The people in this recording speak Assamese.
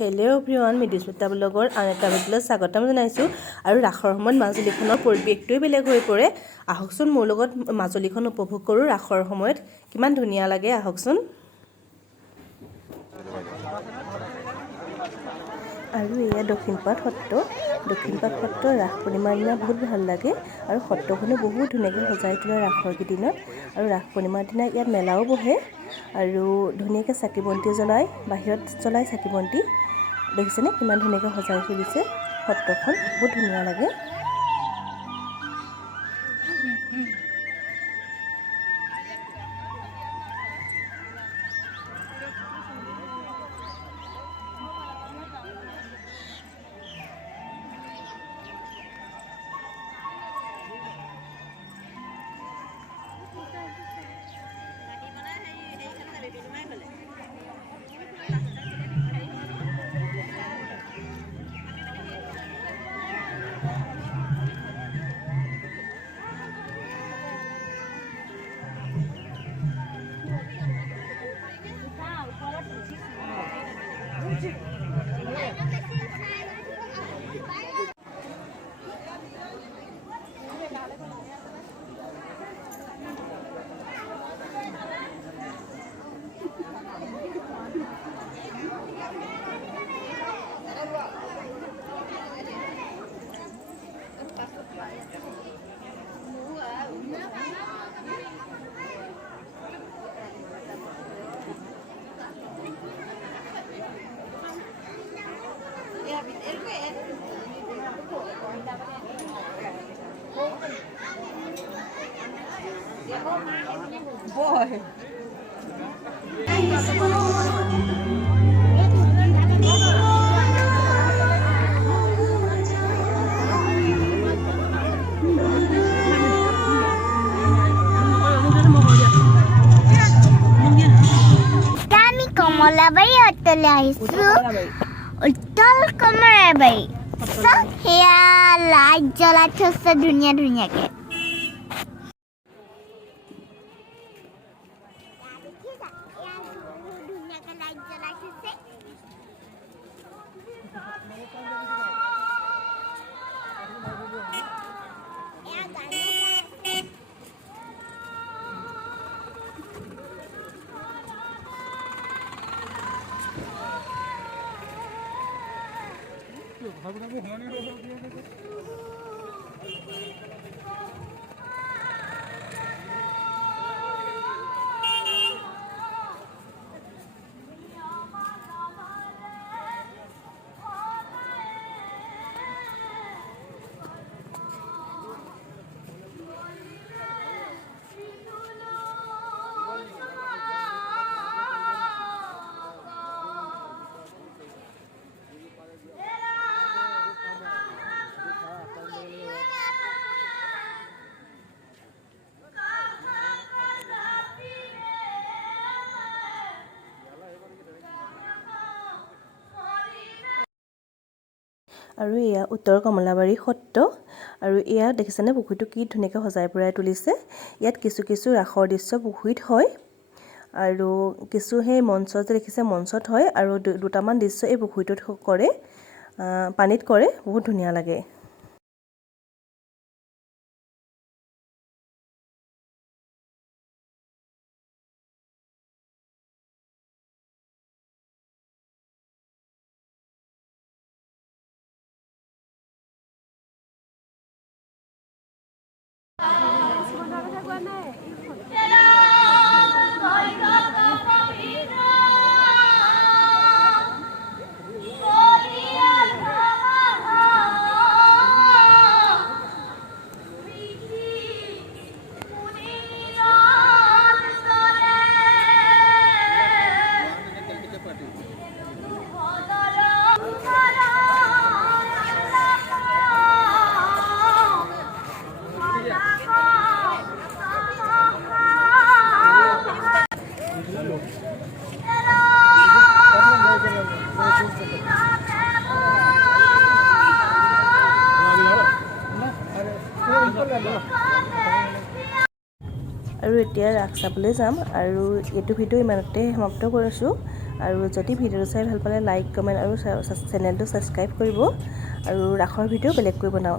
হেল্ল' এভৰিৱান, মৃদুস্মিতা ব্লগৰ আন এটা ভিডিঅ'লৈ স্বাগতম জনাইছোঁ। আৰু ৰাসৰ সময়ত মাজুলীখনৰ পৰিৱেশটোৱে বেলেগ হৈ পৰে। আহকচোন মোৰ লগত মাজুলীখন উপভোগ কৰোঁ। ৰাসৰ সময়ত কিমান ধুনীয়া লাগে, আহকচোন। আৰু এয়া দক্ষিণপাট সত্ৰ। দক্ষিণপাট সত্ৰ ৰাস পূৰ্ণিমাৰ দিনা বহুত ভাল লাগে। আৰু সত্ৰখনো বহুত ধুনীয়াকৈ সজাই তোলে ৰাসৰ কেইদিনত। আৰু ৰাস পূৰ্ণিমাৰ দিনা ইয়াত মেলাও বহে। আৰু ধুনীয়াকৈ চাকি বন্তি জ্বলাই, বাহিৰত জ্বলাই চাকি বন্তি। দেখিছেনে কিমান ধুনীয়াকৈ সজাই তুলিছে সত্ৰখন, বহুত ধুনীয়া লাগে। Boy. Kami Komolabaৰী সত্ৰলৈ আহিছোঁ। উত্তল কমলাবাৰী। সেয়া লাইট জ্বলাই থৈছে ধুনীয়া ধুনীয়াকৈ। আৰু এয়া উত্তৰ কমলাবাৰী সত্ৰ। আৰু এয়া দেখিছেনে পুখুৰীটো কি ধুনীয়াকৈ সজাই পৰাই তুলিছে। ইয়াত কিছু কিছু ৰাসৰ দৃশ্য পুখুৰীত হয়, আৰু কিছু সেই মঞ্চ যে দেখিছে মঞ্চত হয়, আৰু দুটামান দৃশ্য এই পুখুৰীটোত কৰে, পানীত কৰে, বহুত ধুনীয়া লাগে। আৰু এতিয়া ৰাস চাবলৈ যাম, আৰু এইটো ভিডিঅ' ইমানতে সমাপ্ত কৰিছোঁ। আৰু যদি ভিডিঅ'টো চাই ভাল পালে লাইক কমেণ্ট আৰু চেনেলটো ছাবস্ক্ৰাইব কৰিব আৰু ৰাসৰ ভিডিঅ' বেলেগকৈ বনাওঁ